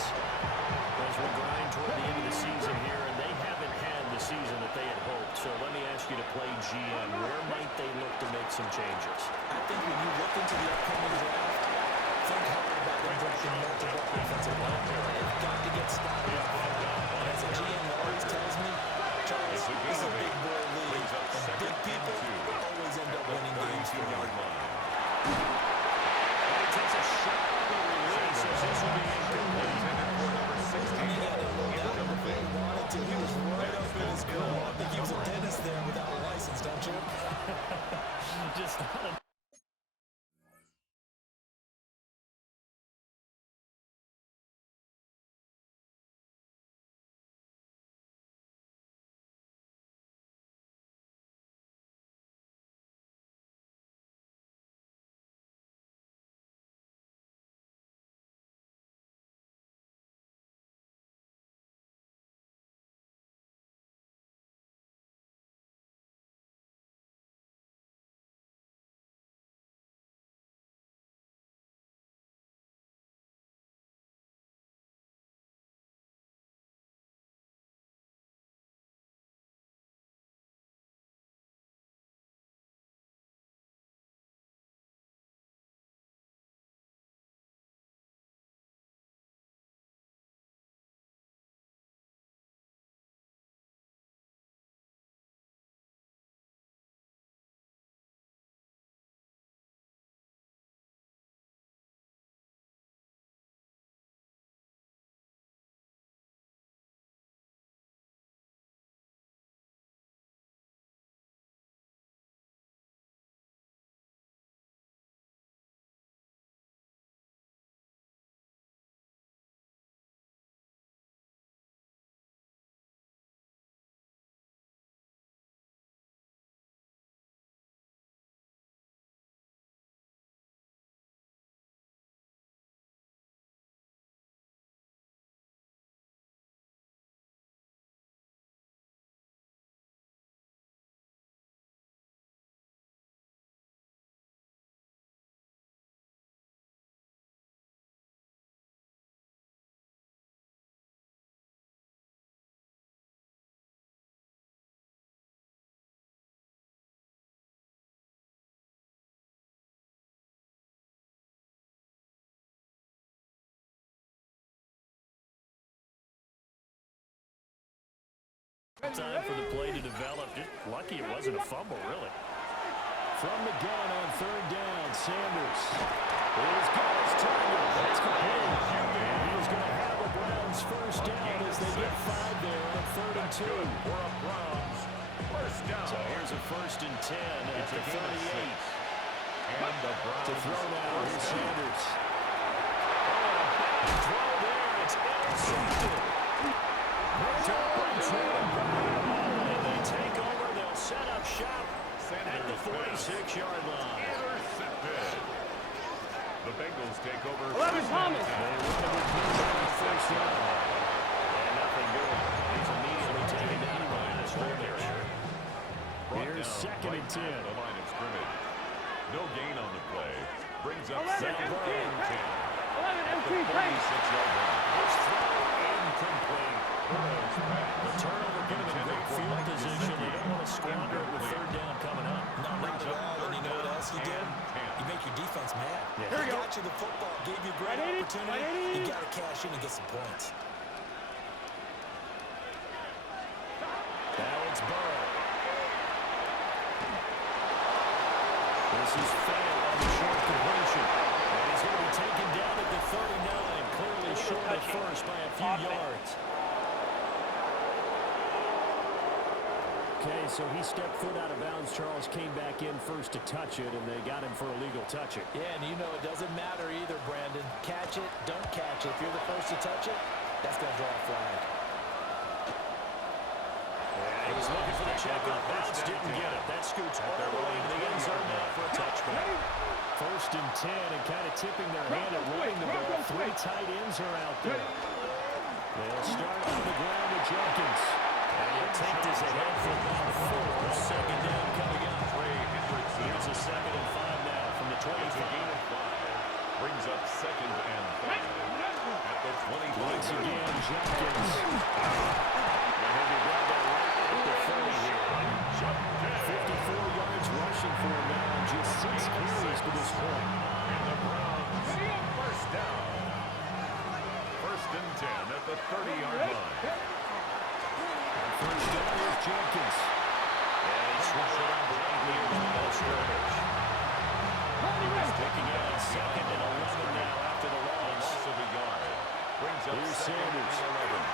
downs. As we grind toward the end of the season here, and they haven't had the season that they had hoped. So let me ask you to play GM. Where might they look to make some changes? I think when you look into the upcoming draft, think hard about them drafting multiple offensive linemen. They've got to get started up front. And as a GM always tells me, Charles, this is a big boy league, and big people always end up winning games for you. He takes a shot on the release, as this will be incomplete. I mean, I don't know that one before he wanted to. He was right up in his goal. I think he was a dentist there without a license, don't you? Just not a time for the play to develop. Just lucky it wasn't a fumble, really. From the gun on third down, Sanders. Here's Gall's target. That's complete. And he's going to have the Browns first down as they get 5 there on 3rd and 2. For a Browns first down. So here's a 1st and 10 at the 38. And the Browns To throw now is Sanders. Throw there. It's intercepted. Picked up by Jordan Brown. And they take over. They'll set up shop at the 46-yard line. Intercepted. The Bengals take over. 11 Thomas. They run it with first down. And nothing good. He's immediately taken down by the scrimmage. Here's 2nd and 10. The line of scrimmage. No gain on the play. Brings up 11 second MT. and 10. 11 MT. 46-yard line. His throw incomplete. The turnover put him in great field position. They don't want to squander it with 3rd down coming up. No, not at all. And you know what else you did? You make your defense mad. Yeah. He got you the football, gave you great opportunity. You got to cash in and get some points. Now it's Burrow. This is Fant on the short completion. And he's going to be taken down at the 39. Clearly short at first by a few yards. Okay, so he stepped foot out of bounds. Charles came back in first to touch it, and they got him for a legal touch it. Yeah, and you know it doesn't matter either, Brandon. Catch it, don't catch it. If you're the first to touch it, that's going to draw a flag. And he was looking for the check on bounce, didn't get it. That scoots all the way to the end zone now for a touchback. 1st and 10, and kind of tipping their hand at running the ball. 3 tight ends are out there. They'll start on the ground with Jenkins. And he'll take this ahead for about 4. 2nd down coming up. Here's a 2nd and 5 now from the 25. Brings up 2nd and 5 at the 25. again, Jenkins. And he'll be brought down right at the 30 here. 54 yards rushing for him now and just 6 carries to this point. And the Browns, first down. First and 10 at the 30-yard line. First down is Jenkins. And he swings it out right near the middle of scrimmage. He's taking it on 2nd and 11 now after the loss. Loss of a yard. Brings up Here's 2nd and Sanders. 11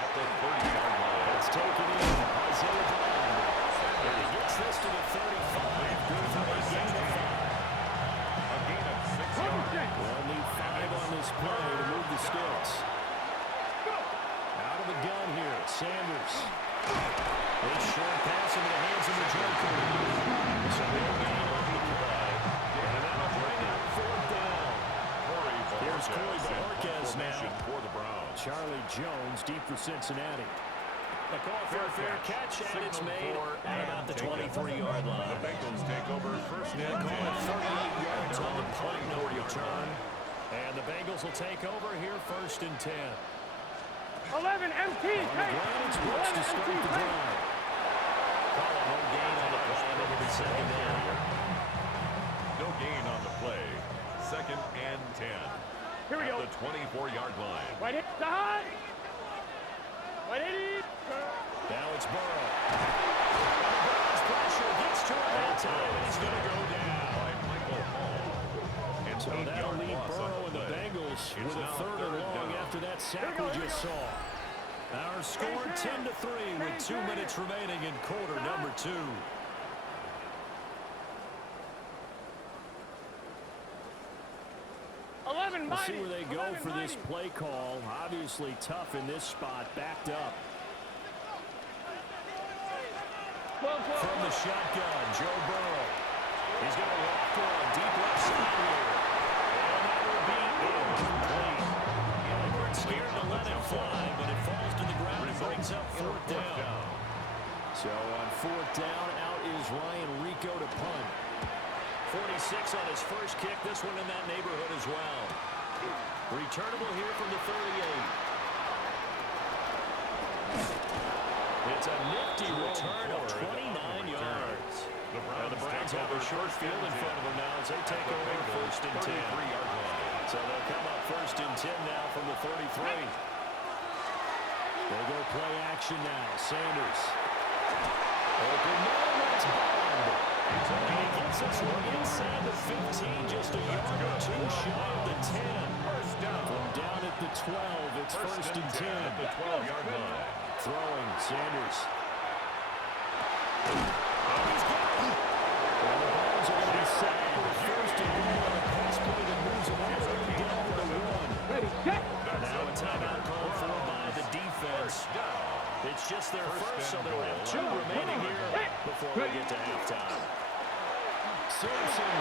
at the 30-yard line. It's taken in. Isaiah Brown. And he gets this to the 35. Good for a gain of 5. A gain of 6 yards. They'll need 5 on this play to move the sticks. Out of the gun here, Sanders. A short pass into the hands of the Joker. So they'll gain on the play. And that'll bring up 4th down. Here's Corey Bojorquez now. For the Browns. Charlie Jones deep for Cincinnati. The call for a fair catch, and it's made at about the 23-yard line. The Bengals take over first They and call it 38 yards on the punt, no 24-yard return. And the Bengals will take over here first and 10. 11 MT. On the ground, it's Brooks to start the drive. Call it no gain on the play, and it'll be 2nd down. No gain on the play. 2nd and 10. Here we go. At the 24-yard line. Right hit the high. Right hit. Now it's Burrow. Browns pressure gets to him that time, and he's going to go down. By Michael Hall. And So that'll leave Burrow and the Bengals with a 3rd and long after that sack we just saw. Our score 10-3 with 2 minutes remaining in quarter number 2. We'll see where they go for this play call. Obviously tough in this spot, backed up. From the shotgun, Joe Burrow. He's going to walk one deep left side here. And that will be incomplete. They weren't scared to let it fly, but it falls to the ground and brings up 4th down. So on 4th down, out is Ryan Rico to punt. 46 on his first kick. This one in that neighborhood as well. Returnable here from the 38. It's a nifty return of 29 yards. The Browns have a short field in front of them now as they take over first and 10. So they'll come up first and 10 now from the 33. They go play action now. Sanders. Open man, that's Bond. And he gets this one inside the 15, just a yard or 2 shy of the 10. From down at the 12, it's first and 10. At the 12-yard line. Throwing, Sanders. And he's got it. And the Browns are going to be sacked with a first and goal on a pass play that moves them all the way down to the 1. Now a timeout called for by the defense. It's just their first, so they'll have 2 remaining here before we get to halftime. Simpson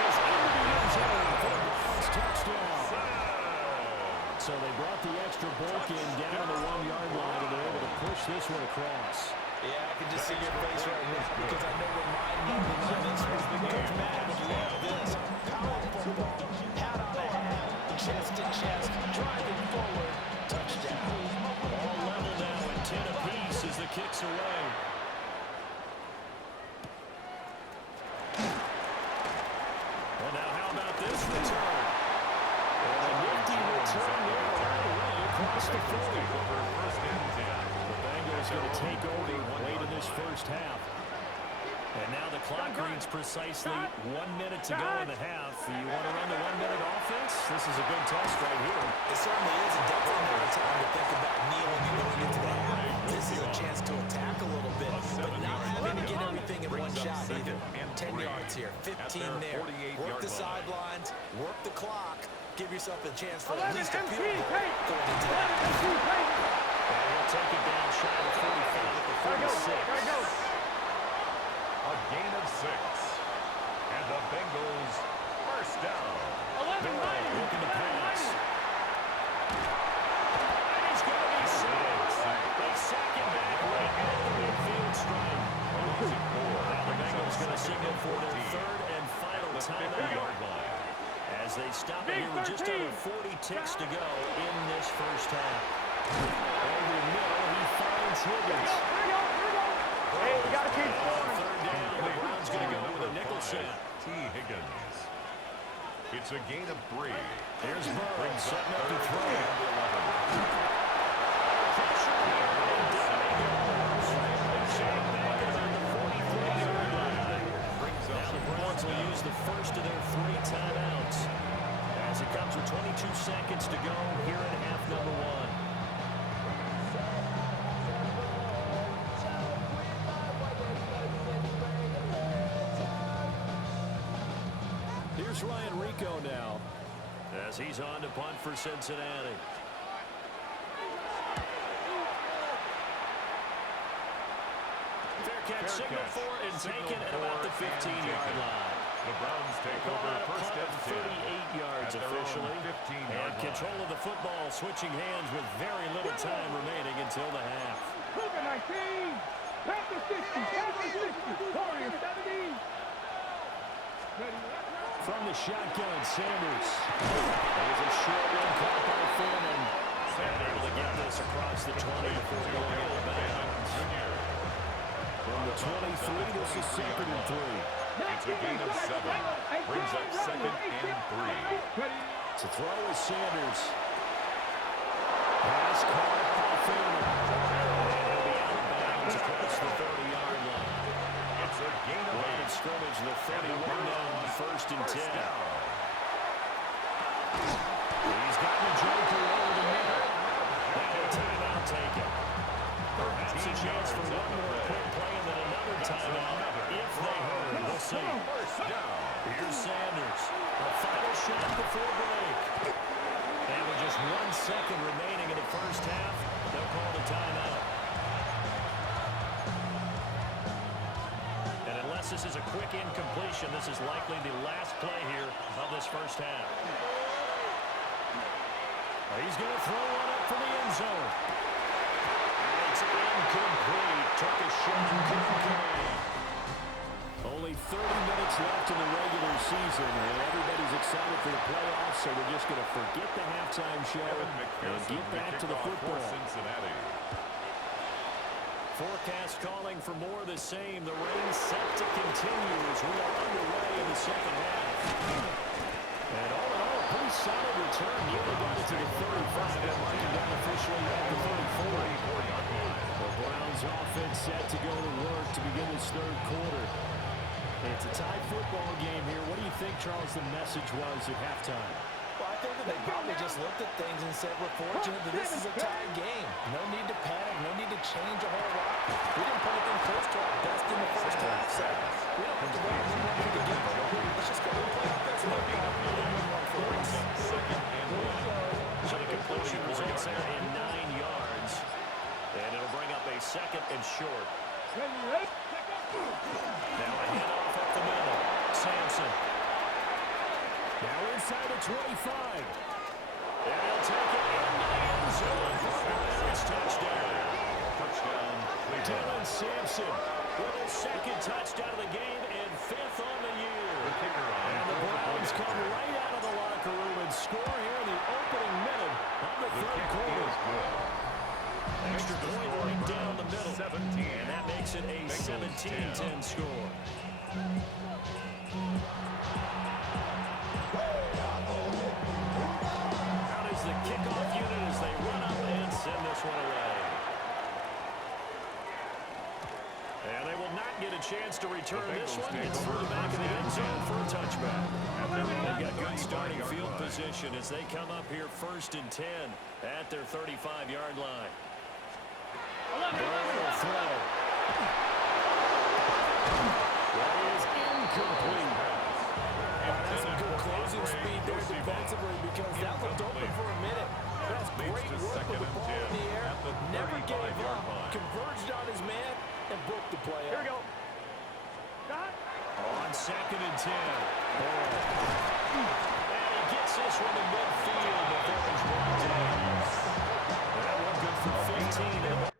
is into the end zone for the Browns touchdown. So they brought the extra bulk in down on the 1-yard line, and they're able to push this one across. Yeah, I can just see your face right now because I know what my number on this one. Coach Matt would love this. Power football, hat on the hat, chest to chest, driving forward, touchdown. All level now at 10 apiece as the kick's away. Well, now how about this return? And a nifty return there right away across the 40. The Bengals going to take over late in this first half. And now the clock reads precisely 1 minute to go in the half. You want to run the 1-minute offense? This is a good test right here. It certainly is. And definitely not a time to think about kneeling and going into the half. This is a chance to attack a little bit, but not having to get everything in one shot either. 10 yards here, 15 there. Work the sidelines, work the clock. Give yourself a chance for at least a field goal going into that. And he'll take it down shy of 45 at the 46. A gain of 6. And the Bengals first down. Looking to pass. And he's going to be sacked. They sack him back right at the midfield stripe. Now the Bengals going to signal for their 3rd and final timeout as they stop it here with just under 40 ticks to go in this first half. Over the middle, he finds Higgins. Hey, we got to keep scoring. Third down, the Browns going to go with a nickel set. T. Higgins. It's a gain of 3. Here's Burns setting up to throw. Pressure here, and down he goes. Shane back at about the 43-yard line. Now the Browns will use the first of their 3 timeouts as it comes with 22 seconds to go here in half number 1. Here's Ryan Rico now as he's on to punt for Cincinnati. Fair catch signal for and taken at about the 15-yard line. The Browns take over first and 38 yards officially. And control of the football switching hands with very little time remaining until the half. Cougar 19. Panther 60. Panther 60. Warriors 70. From the shotgun, Sanders. There's a short one caught by Foreman. And able to get this across the 20 before going out of bounds. From the 23, this is 2nd and 3. It's a gain of 7. Brings up 2nd and 3. To throw is Sanders. Pass caught by Foreman. And he'll be out of bounds across the 30-yard line. It's a gain of 8. Line of scrimmage, the 31 down, 1st and 10. He's got the joker over the middle. Now a timeout taken. Perhaps a chance for one more quick play and then another timeout if they hurry. We'll see. Here's Sanders. A final shot before break. And with just 1 second remaining in the first half, they'll call the timeout. And unless this is a quick incompletion, this is likely the last play here of this first half. He's going to throw one up for the end zone. It's incomplete. Took a shot. Only 30 minutes left in the regular season, and everybody's excited for the playoffs, so we're just going to forget the halftime show and get back to the football. Cincinnati. Forecast calling for more of the same. The rain set to continue as we are underway in the second half. And all in all, a pretty solid return. Nearly got it to the 35. And marking down officially at the 34. The Browns offense set to go to work to begin this third quarter. It's a tied football game here. What do you think, Charles, the message was at halftime? Well, I think that they probably just looked at things and said, we're fortunate that this is a tied game. No need to panic. No need to change a whole lot. We didn't put anything close to our best in the first half, so we don't have to wait for one to get it. Let's just go and play offensive football. So the completion results there in 9 yards. And it'll bring up a 2nd and short. Now a handoff up the middle. Sampson. Now inside the 25. And he'll take it into the end zone for a Browns touchdown. Touchdown. Dylan Sampson with his 2nd touchdown of the game and 5th on the year. And the Browns come right out of the locker room and score here in the opening minute of the third quarter. Extra point right down the middle. 17. And that makes it a 17-10 score. Out is the kickoff unit as they run up and send this one away. And they will not get a chance to return this one. It's through the back of the end zone for a touchback. They've got good starting field position as they come up here 1st and 10 at their 35-yard line. Burrow throw. That is incomplete. That's some good closing speed there defensively because that looked open for a minute. That's great work with the ball in the air. Never gave up. Converged on his man and broke the play out. Here we go. Got. On 2nd and 10. And he gets this one to midfield before he's brought down. That one good for 15.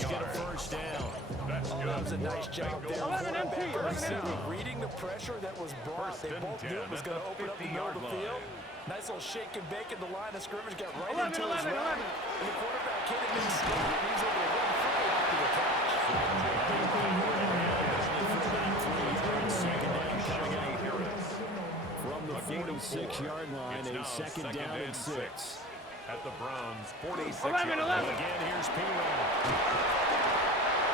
Bengals get a first down. That's good. That was a nice job there. 11 MT, 11 MT. Reading the pressure that was brought. First They and both knew 10 it was at going to the open up the middle of the 50-yard field. line. Nice little shake and bake in the line of scrimmage. Got right 11, into his 11, route. 11. And the quarterback hit him in the skin, and he's able to run free after the catch. From the 46-yard line, It's a now second down and 6. at the Browns 46 11, 11. Again, here's P-Rod.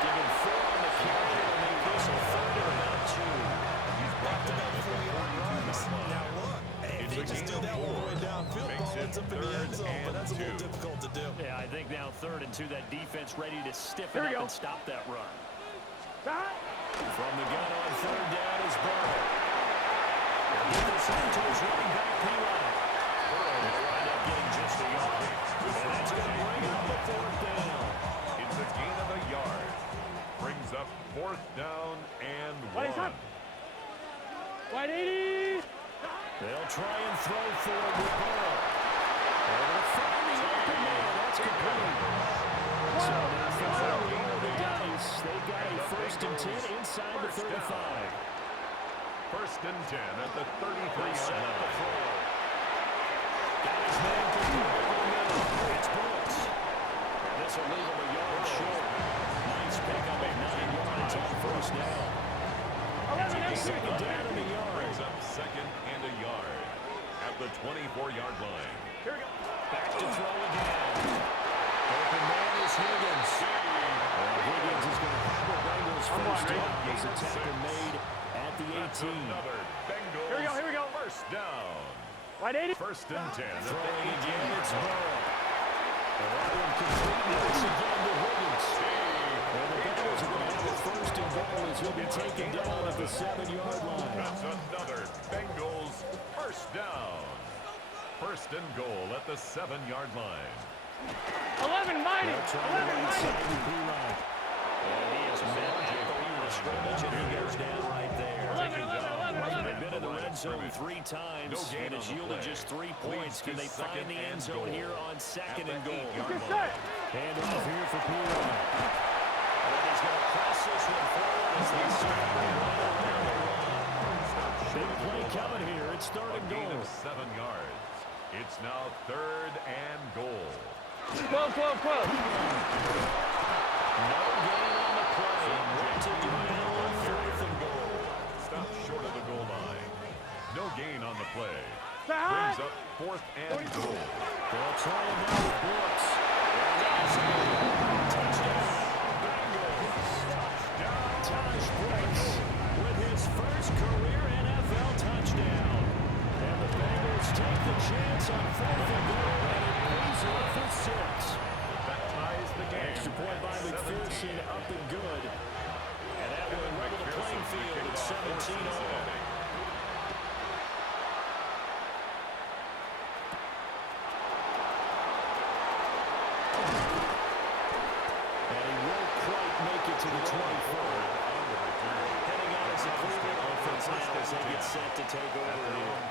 Giving 4 on the carry to make this a third and about 2. He's brought down at the 40-yard line. Now look, hey, if It's they a just do gain of that all the way 4. downfield, Makes ball it ends up in the third end zone, but and that's a little 2. difficult to do. Yeah, I think now 3rd and 2, that defense ready to stiffen Here we up go. and stop that run. Stop. From the gun on 3rd down is Burrow. He'll get this into his running back, P-Rod. Burrow will wind up getting just a yard. And that's going to bring up the 4th down. It's a gain of a yard. Brings up 4th down and White 1. hot. White 80. They'll try and throw for it with Burrow. And they'll find the open man. That's complete. So now for the guys, they've got a 1st and 10 inside the 35. 1st and 10 at the 33-yard Set up the line. throw. Got his man complete over the middle. It's Brooks. And this will leave him a yard short. Nice pickup at 9 yards on 1st down. 11 MT. Second down in the yard. Brings up 2nd and a yard at the 24-yard line. Here we go. Back to throw again. Open man is Higgins. And Higgins is going to have the Bengals first down. There's a tackle made at the 18. That's another Bengals Here we go, here we go. first down. White 80. 1st and 10 at the Throwing again, 18-yard it's line. Burrow. And that one complete once again to Higgins. And the Bengals are going to have a 1st and goal as he'll be taken down at the 7-yard line. That's another Bengals first down. 1st and goal at the 7-yard line. 11 mighty. They'll try 11 the right mighty. side with P-Rod. And he is met at the line of scrimmage, and he goes down right there. 11, 11, 11, 11. They've been in the red zone 3 times, No gain and it's on the yielded play. just 3 Leads points. Can to they find second the and end zone goal here on 2nd and goal? Yard Good line. set. Hand off here for P-Rod. And he's going to press this one forward as they start to run around the line. Big play coming here. It's 3rd A and gain goal. of 7 yards. It's now 3rd and goal. 12, 12, 12. No gain on the play. What to do now on 4th and goal? Stopped short of the goal line. No gain on the play. Side. Brings up 4th and goal. They'll try it now with Brooks. And that's a touchdown. Bengals. Josh Brooks with his first career NFL touchdown. And the Bengals take the chance on 4th and goal, and it pays off for 6. That ties the game. Extra point by McPherson, up and good. And that will level the playing field at 17 all. And he won't quite make it to the 24. Heading out as a Cleveland offense now as they get set to take At over their here. own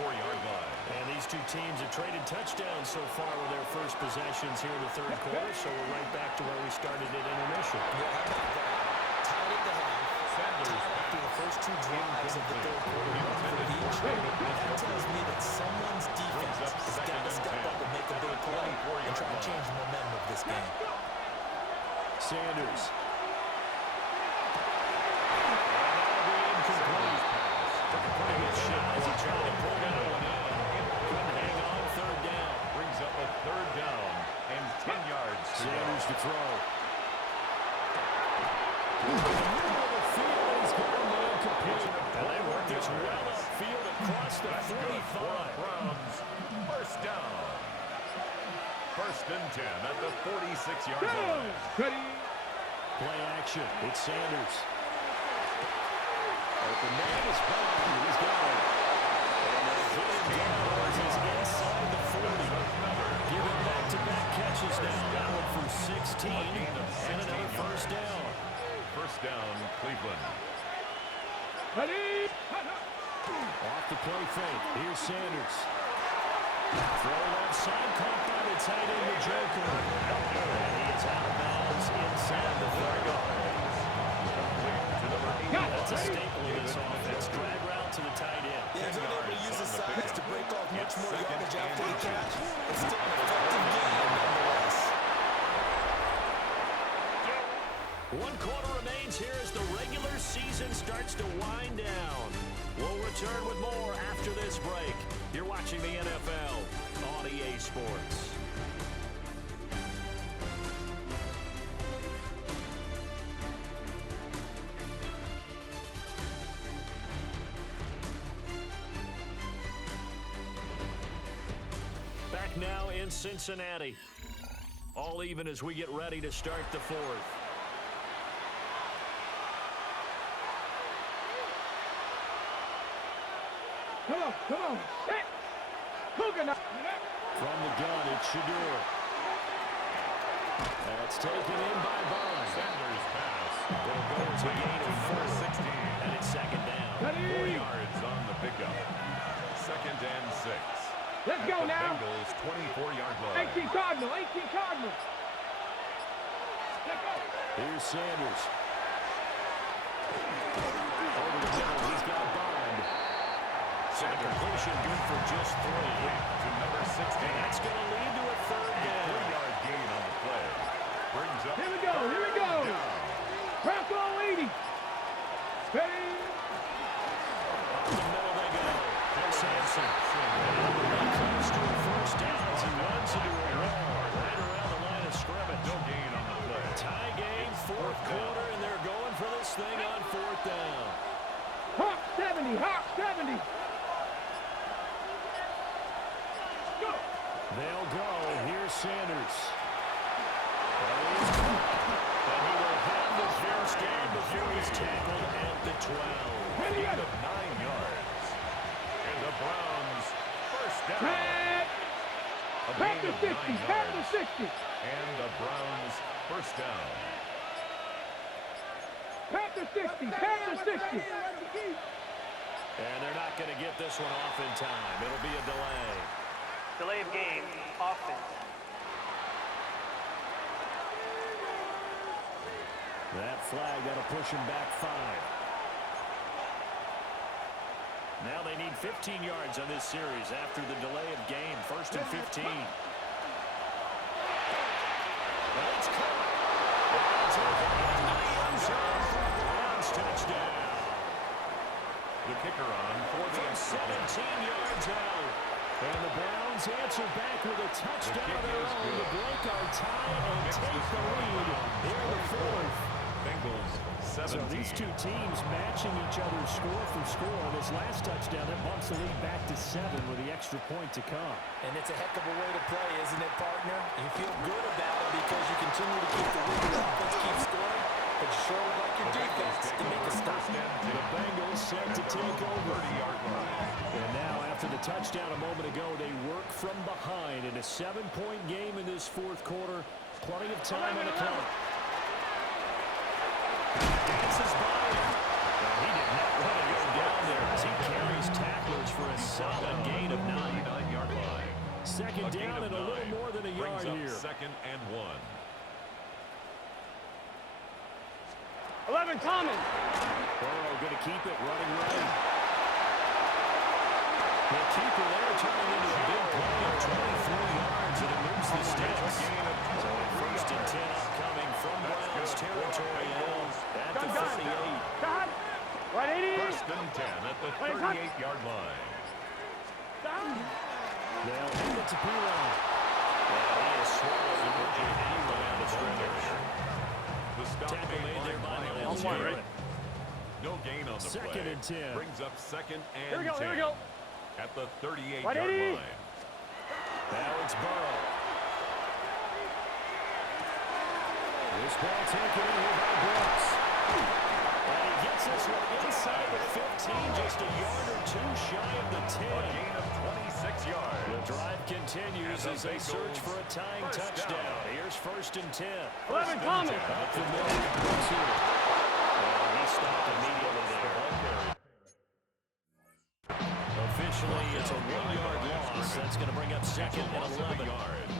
24-yard line. And these two teams have traded touchdowns so far with their first possessions here in the 3rd quarter, so we're right back to where we started at intermission. Yeah, how about that? Tied at the half. Sanders Tied after the first 2 drives of the 3rd quarter. For each, that tells me that someone's defense has got to step up and make a big play and try to change the momentum of this game. Sanders. And that'll be incomplete. Took a pretty good shot as he tried to pull that one in. Couldn't hang on 3rd down. Brings up a 3rd down and 10 yards to go. Sanders to throw. In the middle of the field, he's got a man complete. And they work this well upfield across the That's good for 45. Browns. First down. 1st and 10 at the 46-yard line. Ready. Play action. It's Sanders. Open man is back. He's got it. And they hit him down as he's inside the 40. Giving back-to-back catches now. That one for 16. And another 1st down. First down, Cleveland. Ready. Off the play fake. Here's Sanders. Throw left side. Caught by the tight end, the Joker. And he is out of bounds inside the 30. That's a staple of this offense. Drag route to the tight end. Yeah, they're able to use his size to break off much more yardage after the catch. It's still an effective game nonetheless. 1 quarter remains here as the regular season starts to wind down. We'll return with more after this break. You're watching the NFL on EA Sports. Back now in Cincinnati. All even as we get ready to start the fourth. Come on, set. Coconut. From the gun, it's Shadur. That's taken in by Bond. Sanders pass. It'll go as a gain of 4. 16. And it's second down. 4 yards on the pickup. 2nd and 6. Let's go now. Bengals 24-yard line. 18 Cardinal. Let's go. Here's Sanders. Over the middle, he's got Bond. Second completion, good for just 3. To number 16. And that's going to lead to a 3rd down. 3-yard gain on the play. Brings up. Here we go. Bronco 80. Ready? Up the middle they go. Sampson. Close to a 1st down as he runs into a wall right around the line of scrimmage. No gain on the play. Tie game, 4th quarter, and they're going for this thing on 4th down. Hawk 70. Go. They'll go. Here's Sanders. And he will have the first down before he's tackled at the 12. Gain of 9 yards. And the Browns first down. Tag. A Back gain to of 60. 9 Back to yards. 60. And the Browns first down. Back to 60. And they're not going to get this one off in time. It'll be a delay. Delay of game, offense. That flag, that'll push him back 5. Now they need 15 yards on this series after the delay of game. 1st and 15. That's caught. That's into the end zone for a Browns touchdown. The kicker on for the From 17 yards out. And the Browns answer back with a touchdown of their own to break our tie and take the lead here in the 4th. Bengals 17. So these two teams matching each other score for score. This last touchdown, that bumps the lead back to 7 with the extra point to come. And it's a heck of a way to play, isn't it, partner? You feel good about it because you continue to keep the lead. Your offense keeps scoring, but you sure would like your defense to make a stop. The Bengals set to take over. 30-yard line. And now, after the touchdown a moment ago, they work from behind in a 7-point game in this 4th quarter. Plenty of time on the clock. Dances by him. He did not want to go down there as he carries tacklers for a solid gain of 9. 9-yard line. Second down and a little more than a yard Brings up here. 2nd and 1. 11 Thomas. Burrow going to keep it running right. The keeper there turning into a big play of 23 yards, and it moves the sticks. So 1st and 10 upcoming from Browns territory at the 38. Stop. 180. 1st and 10 at the 38-yard line. They'll hand it to Pirro. And he is swallowed anyway on the scrimmage. The stop Tackle made there by Miles Garrett. Garrett. No gain on the 2nd play. and 10. Brings up 2nd and Here we go. 10. Here we go. At the 38-yard 180. line. Now it's Burrow. This ball taken in here by Brooks. And he gets this one inside the 15, just a yard or 2 shy of the 10. A gain of 26 yards. The drive continues And the as they search for a tying first touchdown. down. Here's 1st and 10. 11 Thomas. Up the middle. Brooks here. And he stopped immediately there. Officials Unfortunately, it's a 1-yard loss. That's going to bring up second and 11.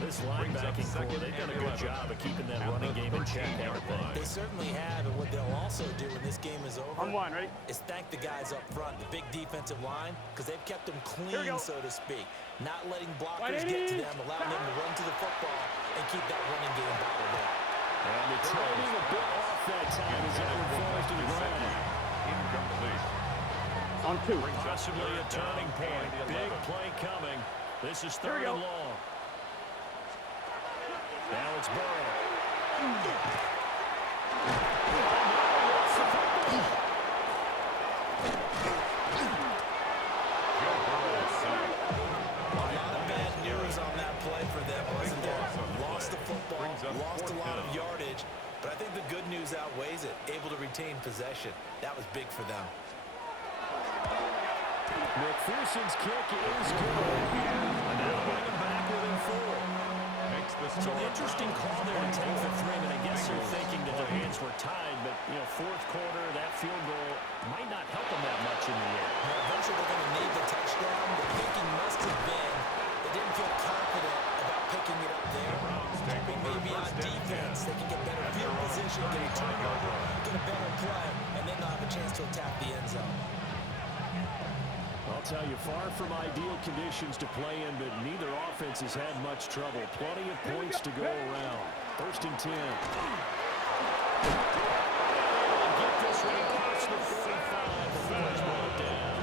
This linebacking core, they've done a good job of keeping that running game in check, haven't they? They certainly have, and what they'll also do when this game is over On one, ready? is thank the guys up front, the big defensive line, because they've kept them clean, so to speak. Not letting blockers get to them, allowing them to run to the football and keep that running game bottled up. And the timing a bit off that time as that one falls to the ground. Incomplete. On 2. Possibly a turning point. Big play coming. This is third and long. Now it's Burrow. A lot of bad news on that play for them, wasn't there? Lost the football, lost a lot of yardage, but I think the good news outweighs it. Able to retain possession. That was big for them. McPherson's kick is good. And they'll bring him back within 4. So an interesting call there to take the 3. And I guess they're thinking that their hands were tied, but, you know, fourth quarter, that field goal might not help them that much in the end. Well, eventually they're going to need the touchdown. The thinking must have been they didn't feel confident about picking it up there. Hoping maybe on defense they can get better field position, get a turnover, get a better play, and then they'll have a chance to attack the end zone. I'll tell you, far from ideal conditions to play in, but neither offense has had much trouble. Plenty of points to go around. First and 10. Get this one across the 45 before it's brought down.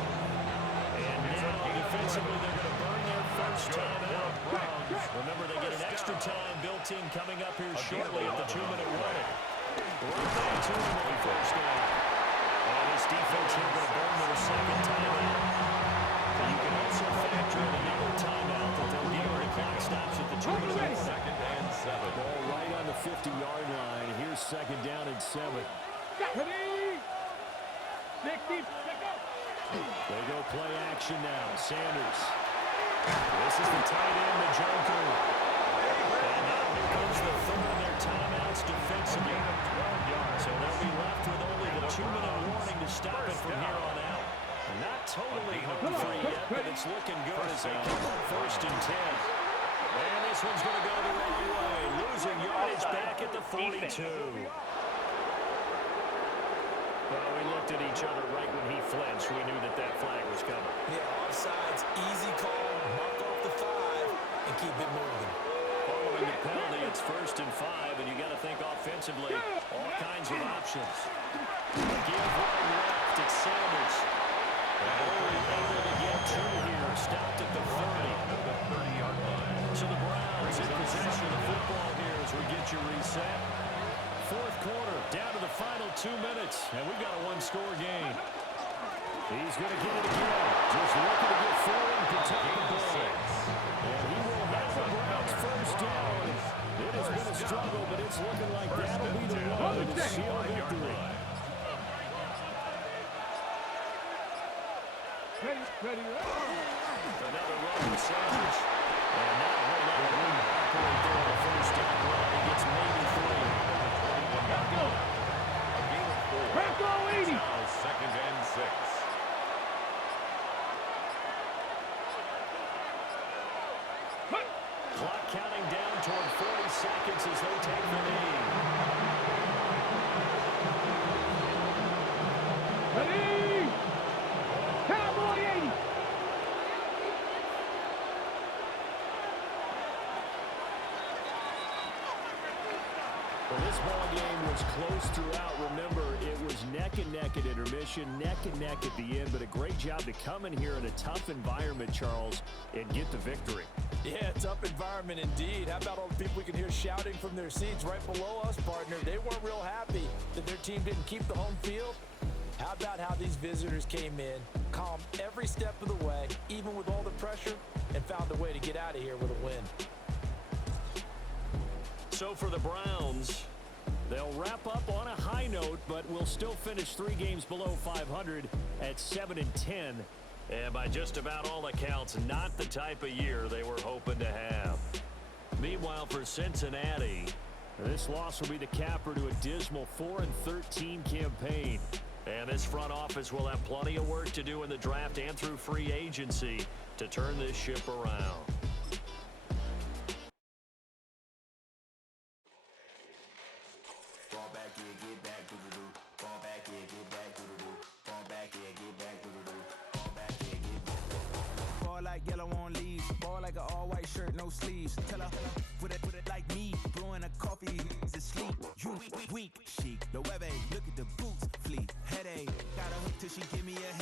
And now defensively they're going to burn their first timeout. Remember, they get an extra time built in coming up here shortly at the 2-minute warning. Right back to them on first down. And this defense here going to burn their second timeout. You can also factor in another timeout that they'll give when the clock stops at the 2-minute warning. Second and 7. Ball right on the 50-yard line. Here's second down and 7. Ready? 60. They go play action now. Sanders. This is the tight end, the Joker. And now here comes the third of their timeouts defensively. So they'll be left with only the 2-minute warning to stop it from here on out. Not totally home-free yet, but it's looking good as they come up first and 10. And this one's going to go the wrong way. Losing yardage back at the 42. Well, we looked at each other right when he flinched. We knew that that flag was coming. Yeah, offsides, easy call, mark off the 5, and keep it moving. Following the penalty, it's first and 5, and you got to think offensively, all kinds of options. Give wide left, it's Sanders. Only able to get 2 here, stopped at the 30-yard line. So the Browns in possession of the football here as we get you reset. Fourth quarter, down to the final 2 minutes, and we've got a 1-score game. He's going to get it again. Just looking to get forward and protect the ball. And he will have the Browns first down. It has been a struggle, but it's looking like that'll be the one to seal victory. Ready. Another run with Sanders. And now we'll let the room operate there on the first down run. He gets maybe 3. Back all 80. Now second and 6. Clock counting down toward 40 seconds as they take the knee. Ready? Cowboy 80. Well, this ball game was close throughout. Remember, it was neck and neck at intermission, neck and neck at the end, but a great job to come in here in a tough environment, Charles, and get the victory. Yeah, tough environment indeed. How about all the people we can hear shouting from their seats right below us, partner? They weren't real happy that their team didn't keep the home field. How about how these visitors came in, calm every step of the way, even with all the pressure, and found a way to get out of here with a win. So for the Browns, they'll wrap up on a high note, but will still finish 3 games below 500 at 7-10. And by just about all accounts, not the type of year they were hoping to have. Meanwhile, for Cincinnati, this loss will be the capper to a dismal 4-13 campaign. And this front office will have plenty of work to do in the draft and through free agency to turn this ship around. Ball like yellow on leaves. Ball like an all-white shirt, no sleeves. Tell her, put it like me. Blowing a coffee, he's asleep. You weak, chic. The web, look at the boots, fleet. Headache, got a hook till she give me a headache.